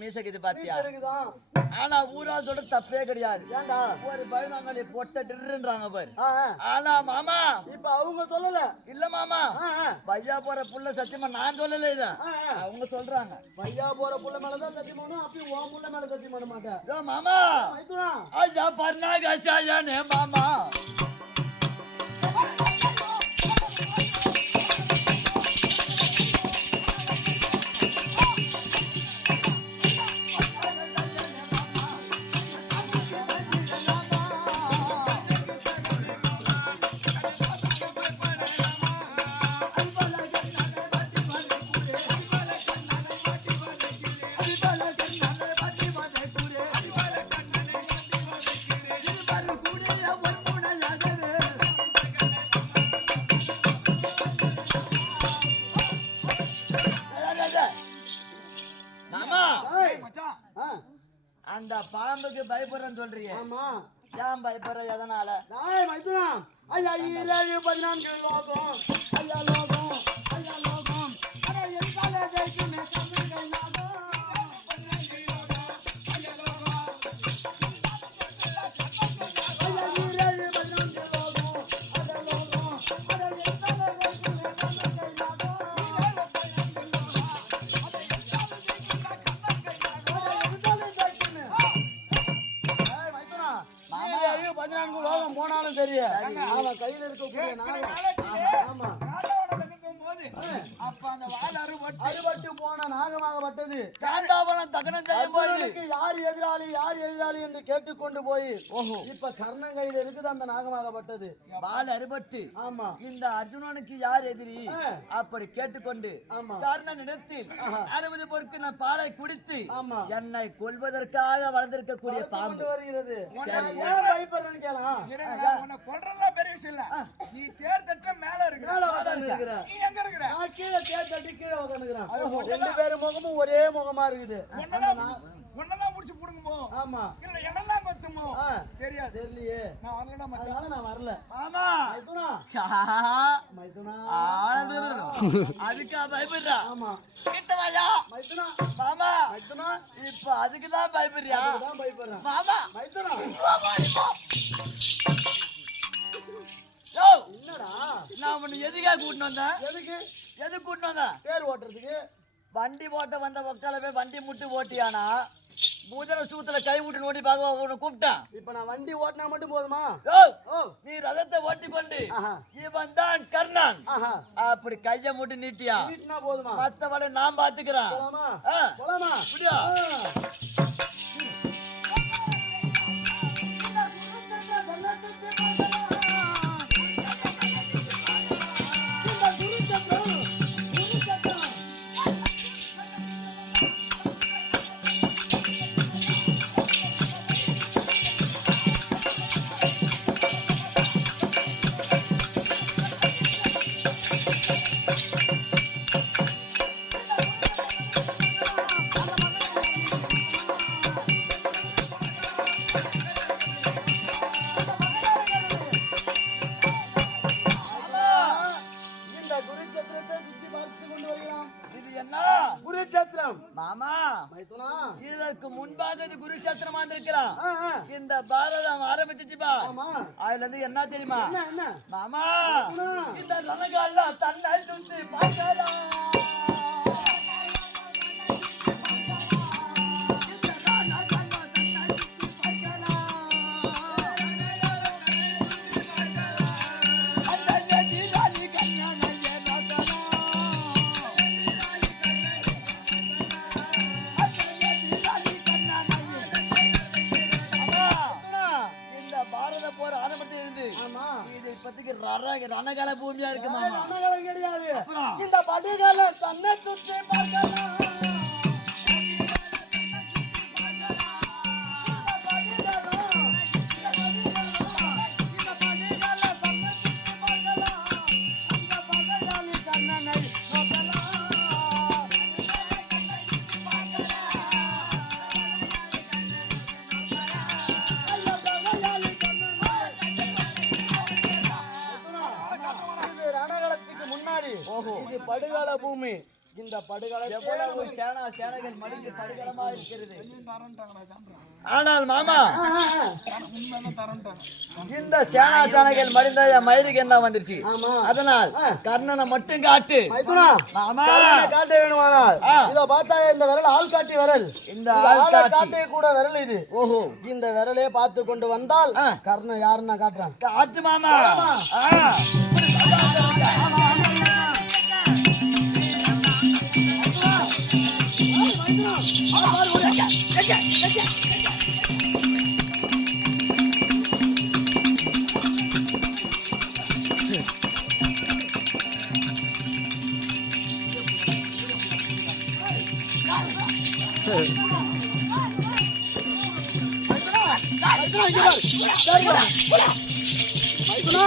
மீசக்குது பாத்தியா? ஆனா ஊரா சொல்ற தப்பே கிடையாது. ஒரு பயனாங்களே பொட்ட டிர்ன்றாங்க பாரு. ஆனா மாமா இப்ப அவங்க சொல்லல. இல்ல மாமா, பையா போற புள்ள சத்தியமா நான் சொல்லல இத. அவங்க சொல்றாங்க. பையா போற புள்ள மேலதான் சத்தியம் பண்ணணும். அப்படி உன் புள்ள மேல சத்தியம் பண்ண மாட்டேன். யோ மாமா, ஐயா பர்னா கச்சாயானே மாமா. அந்த பாம்புக்கு பயப்படுறேன்னு சொல்றீங்க. ஏன் பயப்படுற? எதனால? ஐயா 14 லோகம், ஐயா லோகம், ஐயா லோகம், போனாலும் சரி அவன் கையில இருக்கக்கூடிய அப்ப அந்த வால் அறுபட்டு போன நாகமாகப்பட்டது யார் எதிராளி யார் எதிராளி என்று கேட்டுக்கொண்டு போய் இப்ப கர்ணன் கையில இருக்குது அந்த நாகமாகப்பட்டது. வால் அறுபட்டு. ஆமா, இந்த அர்ஜுனனுக்கு யார் எதிரி அப்படி கேட்டுக்கொண்டு கர்ணன் இடத்தில் 60 பொருக்கு நான் பாலை குடித்து என்னை கொல்வதற்காக வளர்ந்திருக்கக்கூடிய பாம்பு வருகிறது. பயப்படுறேன்னு கேளாம். கொல்றதெல்லாம் பெரிய விஷயம் இல்ல. நீ தேர் தட்ட மேல இருக்கிற, நீ எங்க இருக்கிற? நான் கீழே தேர் தட்டி கீழே உட்காந்துக்கிறேன். ரெண்டு பேரு முகமும் ஒரே முகமா இருக்குது. ஒன்னெல்லாம் முடிச்சு புடுங்குமோ? ஆமா. இல்ல என்னெல்லாம் கொத்துமோ? தெரியாது. தெரியலையே. நான் வரலடா மச்சான். அதனால நான் வரல. ஆமா. மைதுனா அதுக்கா பயப்படுறா? ஆமா. கிட்ட வாயா மைதுனா. மாமா மைதுனா, இப்ப அதுக்கு தான் பயப்படுறியா? அதுதான் பயப்படுறேன் மாமா. மைதுனா, என்னடா நான் உன்னை எதுக்காக கூட்டிட்டு வந்தேன்? எதுக்கு கூட்டிட்டு வந்தேன்? தேர் ஓட்டுறதுக்கு. வண்டி ஓட்ட வந்த மக்களவே வண்டி முட்டு ஓட்டியானா முதல சூத்துல கை விட்டு நோட்டி பார்க்க உன்னை கூப்பிட்டான். இப்ப நான் வண்டி ஓட்டினா மட்டும் போதுமா? நீ ரதத்தை ஓட்டி கொண்டு இவன் தான் கர்ணன் அப்படி கைய முட்டு நீட்டியா போதுமா? மத்தவளை நான் பாத்துக்கிறேன். முடியா? மாமா, இதற்கு முன்பாக இது குருஷேத்திரமா இருந்திருக்கலாம். இந்த பாரதம் ஆரம்பிச்சுச்சுப்பா. அதுல இருந்து என்ன தெரியுமா மாமா? இந்த ரணகால தன்னை சுத்தி பார்க்கலாம். ரணகால பூமியா இருக்கு மாமா. ரணகாலம் கிடையாது. இந்த படுகால தன்னை சுற்றி பார்க்கலாம். படுகால பூமி இந்த படுகளத்தை எவ்வளவு சேனைகள் மடிந்து படுகளமா இருக்கிறது. தரண்டாங்களா சாப்பிடுறான் ஆனால் மாமா உண்மையில தரண்டாங்க இந்த சேனைகள் மடிந்த என் மயிருக்கு என்ன வந்துருச்சு. ஆமா. அதனால் கர்ணனை மட்டும் காட்டு மைத்துனா மாமா. கர்ணனை காட்ட வேணுமானால் ஆ. இதோ பார்த்தா இந்த விரல் ஆள் காட்டி விரல், இந்த இது ஆள் ஆளை காட்டி. காட்டி கூட விரல் இது. ஓஹோ இந்த விரலே பார்த்து கொண்டு வந்தால் ஆ. கர்ணன் யாருன்னு நான் காட்டுறேன். காட்டு மாமா. ஆ. மைத்துனா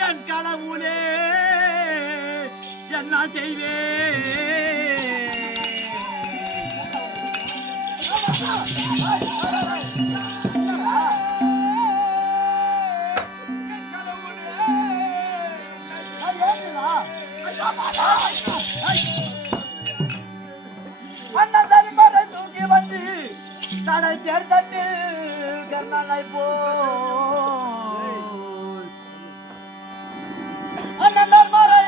என் கடவுளே என்ன செய்வே. அண்ணன் தருமரை தூக்கி வந்து தடை தேர்தட்டு கண்ணனை போ அண்ணன் தருமரை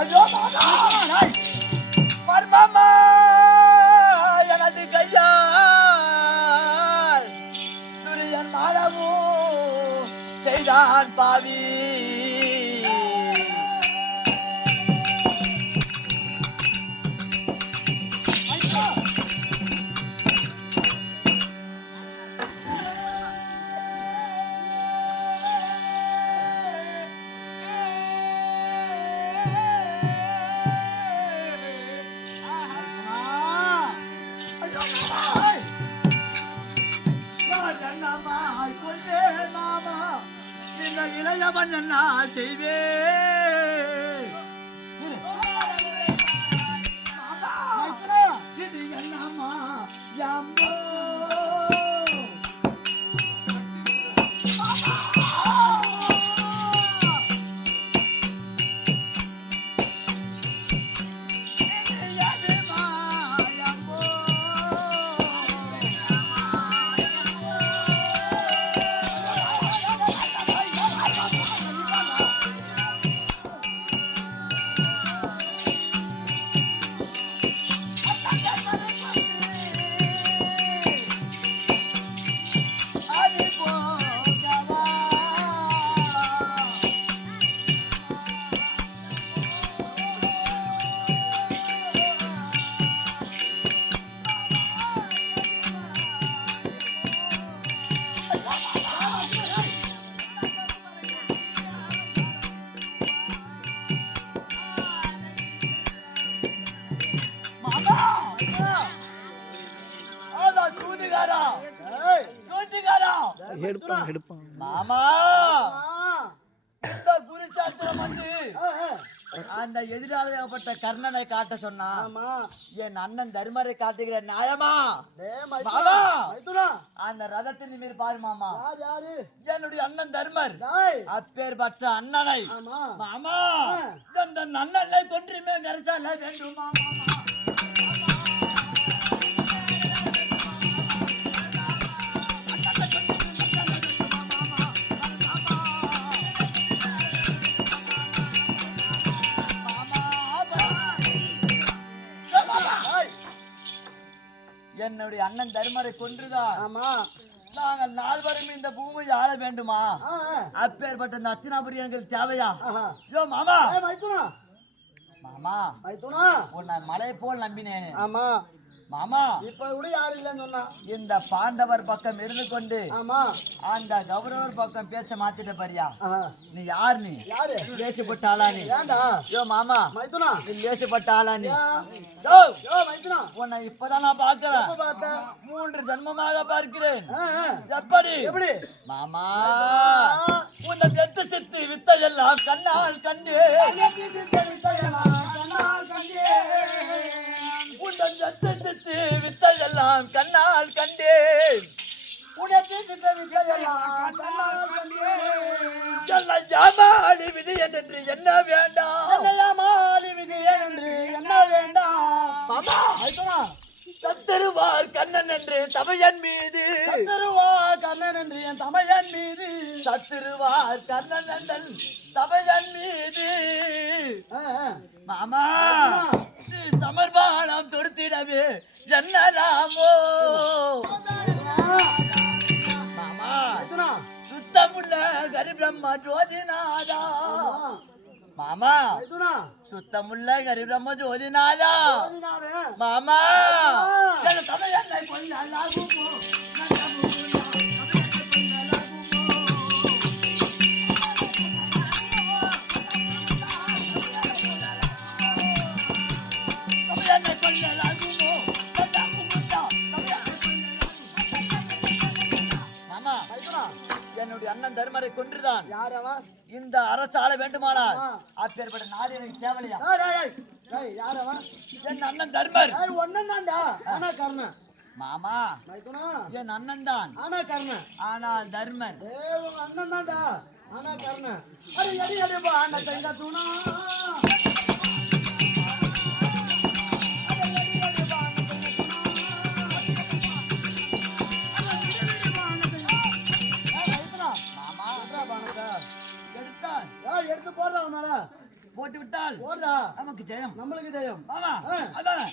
ஐயோ பர்மமா எனது கையால் துரியன் மாறவோ செய்தான் பாவி. இளையவன் என்ன செய்வே. இது என்னமா யாம்போ மாமா இந்த குருசாஸ்திரம் வந்து அந்த எதிராளியாகப்பட்ட கர்ணனை காட்ட சொன்னா என் அண்ணன் தருமரை காட்டுகிற நியாயமா மாமா? அந்த ரதத்தின் மேல் பாரு மாமா, என்னுடைய அண்ணன் தர்மர் அப்பேற்பட்ட அண்ணனை மாமா அந்த அண்ணனை கொன்றுமே நெரிச்சால வேண்டுமா மாமா? என்னுடைய அண்ணன் தருமரை கொன்றுதான் நாங்கள் நால்வரும் இந்த பூமி ஆள வேண்டுமா? அப்பேற்பட்ட இந்த அத்தினாபுரி எங்களுக்கு தேவையா? யோ மாமா, மாமா உன்னை மலை போல் நம்பினேன். மாமா இப்ப கூட யாரும் இல்லைன்னு சொன்னா இந்த பாண்டவர் பக்கம் இருந்து கொண்டு ஆமா அந்த கௌரவர் பக்கம் பேச்ச மாத்திட்ட பாரியா ஆஹா. நீ யார் நீ யாரு லேசுப்பட்ட ஆளா நீ ஏண்டா யோ மாமா மைத்துனா நீ லேசுப்பட்ட ஆளா நீ யோ யோ மைத்துனா உன்னை இப்பதான் நான் பாக்குறேன் எப்ப பார்த்த 3 ஜன்மமாக பார்க்கிறேன் ஆ. எப்படி எப்படி மாமா உன்னை தெத்து சித்து வித்தையெல்லாம் கண்ணால் கண்டு உன்னை தெத்து சித்து வித்தையெல்லாம் கண்ணால் கண்டேன் ஜாமாளி விஜயன் என்று என்ன வேண்டாம் என்ன வேண்டாம் மாமா மைத்துனா சத்தருவார் கண்ணன் என்று தமையன் மீது கண்ணன் என்று என் தமையன் மீது சத்திருவார் கண்ணன் என்றன் தமையன் மீது மாமா நீ சமர்பானம் தொடுத்திடவே என்னலாமோ மாமா சுத்தமுள்ள கரிபிரம்ம ஜோதிநாதா மாமா சுத்தமுள்ள கரிபிரம்ம ஜோதிநாதா மாமா என் தமையன்னை கொல்லலாகுமோ என்னுடைய அண்ணன் தர்மரை கொன்றுதான் இந்த அரசால வேண்டுமானால் அப்பேற்பட்ட நாடு எனக்கு தேவையா என் அண்ணன் தர்மர் மாமா என் அண்ணன் தான் ஆனால் தர்மர் அண்ணன் தான்டா ஆனா கர்ணன் எடுத்து போடுறான் மேல போட்டு விட்டால் போடுறா நமக்கு ஜெயம் நம்மளுக்கு ஜெயம் ஆமா அதான்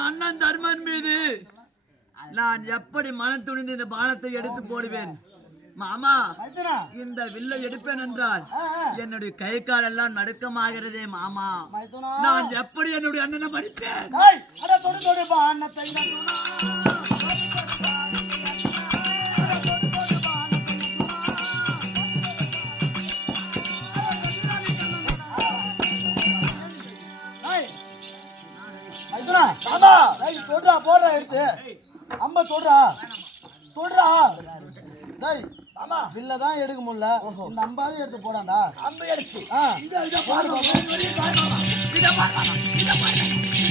அண்ணன் தர்மன் மீது நான் எப்படி மனம் துணிந்து இந்த பானத்தை எடுத்து போடுவேன் மாமா இந்த வில்லை எடுப்பேன் என்றால் என்னுடைய கை கால் எல்லாம் நடுக்கமாகிறதே மாமா நான் எப்படி என்னுடைய அண்ணனை மடிப்பேன் தொடுறா போடுறா எடுத்து அம்ப தொடுறா தொடுறா டேய் ஆமா வில்ல தான் எடுக்க முடியல இந்த அம்பாவது எடுத்து போடாண்டா அம்பு எடுத்து இத பாரு இத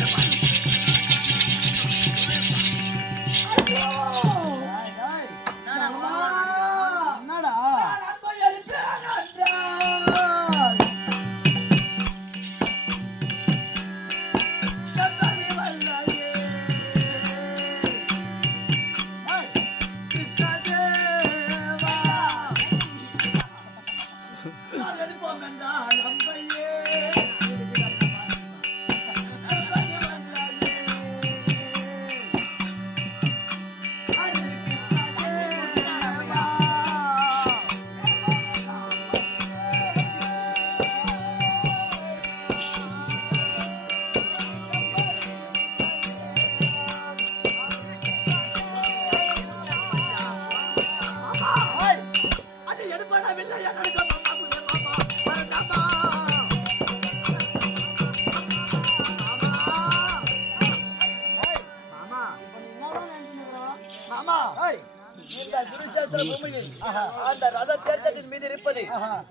இந்த குருஷேத்திர பூமியில் அந்த ரத தேட்டத்தின் மீது இருப்பது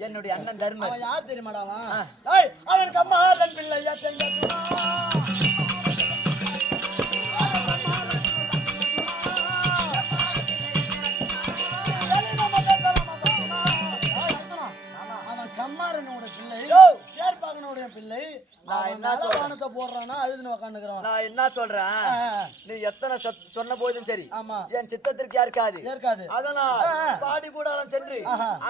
என்னுடைய அண்ணன் தர்மர். அவன் யார் தெரியுமாடா அவன்? ஏய், அவன் கம்மாரன் பிள்ளையா செங்கத்துமா. அவன் கம்மாரனோட பிள்ளை, சேர்ப்பாகனுடைய பிள்ளை. நான் என்ன வானத்தை போடுறானா அழுதுன்னு உக்காந்துக்கிறோம். நான் என்ன சொல்றேன், நீ எத்தனை சொன்ன போதும் சரி, ஆமா, என் சித்தத்திற்கு யாருக்காது ஏற்காது. அதனால் பாடி கூடாரம் சென்று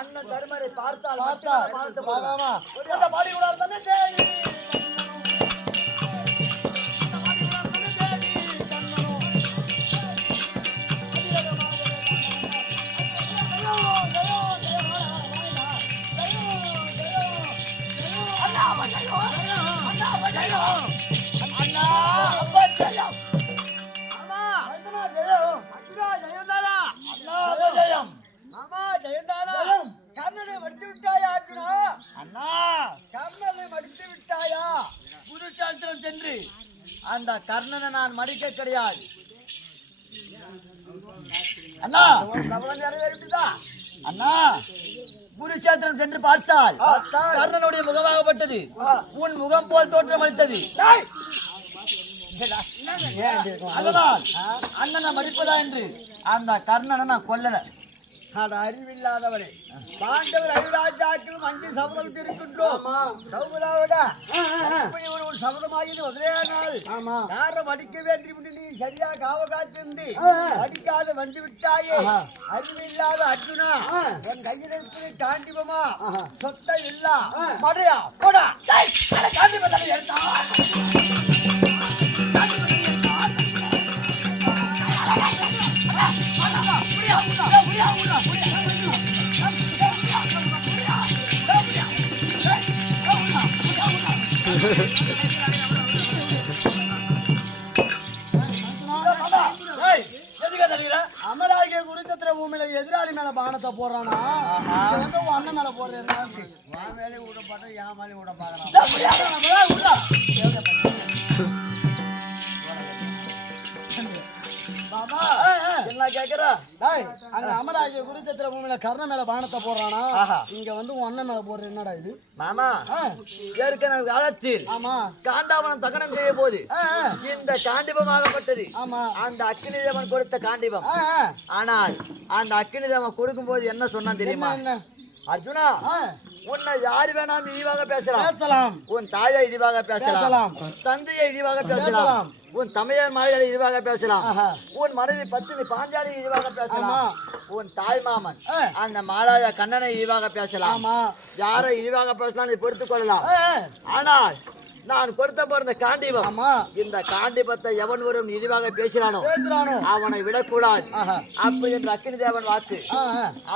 அண்ணன் தருமரை பார்த்தால் பார்க்கலாமா? அந்த பாடி கூடாரம் தானே தேடி. கர்ணனை மடித்து விட்டாயா அர்ஜுனா? அண்ணா, கர்ணனை மடித்து விட்டாயா? குருசாஸ்திரம் சென்று அந்த கர்ணனை நான் மடிக்க கிடையாது. அண்ணா, சபதம் நிறைவேறிவிட்டதா? அண்ணா, குருஷேத்திரம் சென்று பார்த்தால் கர்ணனுடைய முகமாகப்பட்டது உன் முகம் போல் தோற்றம் அளித்தது. அதனால் அண்ணனை மடிப்பதா என்று அந்த கர்ணனை நான் கொல்லல. அறிவில்லாதவனே, பாண்டவர் அயுராஜாக்களும் 5 சபதம் இருக்கின்றோம். ஒரு சபதமாகியது ஒரே நாள் யாரும் அடிக்க வேண்டும் என்று நீ சரியா காவ காத்திருந்து அடிக்காத வந்து விட்டாயே. அறிவில்லாத அர்ஜுனா, என் கையில் இருப்பது காண்டிபமா சொத்த இல்லா மடையா போடா. காண்டிபத்தை எடுத்தா அமராகிய குருச்சத்திர பூமியில எதிராளி மேல பானத்தை போடுறானா? உன் அண்ணன் மேல போடுறேன். மேலே விட பாட்டா என் மேலே விட பாக்கலாம். என்ன கேக்குறா? அங்க அமராகிய குருச்சத்திர பூமியில கர்ண மேல பானத்தை போடுறானா? இங்க வந்து உன் அண்ணன் மேல போடுற என்னடா இது? மாமா, ஏற்கனவே காலத்தில் ஆமா காண்டாவனம் தகனம் செய்ய போது இந்த காண்டிபமாகப்பட்டது அந்த அக்கினி தேவன் கொடுத்த காண்டிபம். ஆனால் அந்த அக்கினி தேவன் கொடுக்கும் போது என்ன சொன்னான் தெரியுமா? அர்ஜுனா, உன்னை யாரு வேணாம் இழிவாக பேசலாம். உன் தாயை இழிவாக பேசலாம், தந்தையை இழிவாக பேசலாம், உன் தமையர் மகளை இழிவாக பேசலாம், உன் மனைவி பத்தினி பாஞ்சாலி இழிவாக பேசலாம், உன் தாய் மாமன் அந்த மாலாய கண்ணனை இழிவாக பேசலாம். யாரை இழிவாக பேசலாம் நீ பொறுத்துக் கொள்ளலாம். ஆனால் நான் கொடுத்த போற காண்டிபம், இந்த காண்டிபத்தை எவன் ஒருவன் இழிவாக பேசுறானோ அவனை விடக்கூடாது அப்படி என்று அக்கினி தேவன் வாக்கு.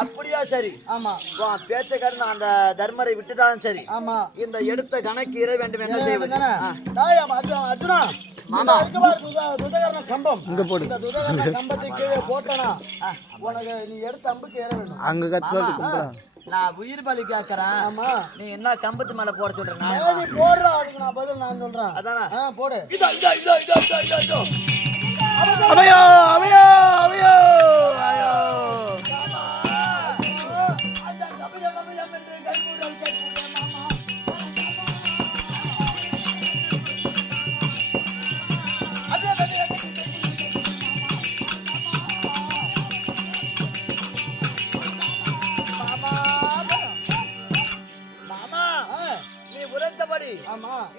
அப்படியா? சரி, பேச்சக்காரன் அந்த தர்மரை விட்டுட்டாலும் சரி, இந்த எடுத்த கணக்கு இற வேண்டும் என்ன செய்வது? அர்ஜுனா, கம்பம் இங்க போடு. இந்த துதகர்ண கம்பத்தை கீழே போட்டனா உனக்கு நீ எடுத்த அம்புக்கு ஏற வேண்டும். அங்க கத்து சொல்லிட்டு நான் உயிர் பலி கேட்கறேன். நீ என்ன கம்பத்து மேல போட சொல்றேன்? நீ போடுறா, அதுக்கு நான் பதில் நான் சொல்றேன். அதானே போடு. அவையோ அவையோ அவையோ அவையோ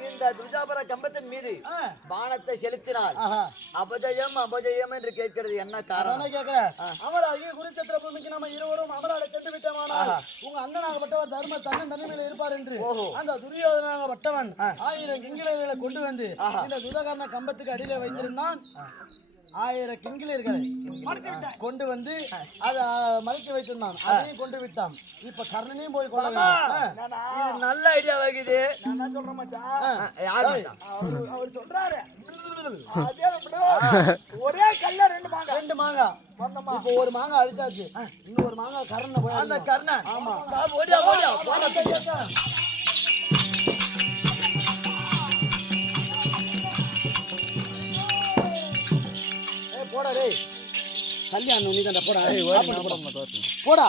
இந்த துஜாபர கம்பத்தின் மீது பானத்தை செலுத்தினால் அபஜயம் அபஜயம் என்று கேட்கிறது. என்ன காரணம் கேட்கிற? அமராகி குருச்சத்திர பூமிக்கு நம்ம இருவரும் அமராட சென்று விட்டோமானால் உங்க அண்ணனாகப்பட்டவர் தர்ம தன்னன் தனிமையில இருப்பார் என்று அந்த துரியோதனாகப்பட்டவன் 1000 கிங்கிலர்களை கொண்டு வந்து இந்த துதகர்ண கம்பத்துக்கு அடியில வைத்திருந்தான். 1000 கிங்கிலர்களை கொண்டு வந்து அதை மறைத்து வைத்திருந்தான். அதையும் கொண்டு விட்டான். இப்ப கர்ணனையும் போய் கொள்ள வேண்டும். இது நல்ல ஐடியா வைக்குது. நான் சொல்றேன் மச்சான். அவர் சொல்றாரு ஒரே கல்ல 2 மாங்காய். இப்ப ஒரு மாங்காய் அடிச்சாச்சு, இன்னும் ஒரு மாங்காய் கர்ணனை போய் அந்த கர்ணன். ஆமா, ஓடியா ஓடியா போடா டேய். கல்யாணம் நீ தான் போடா போடா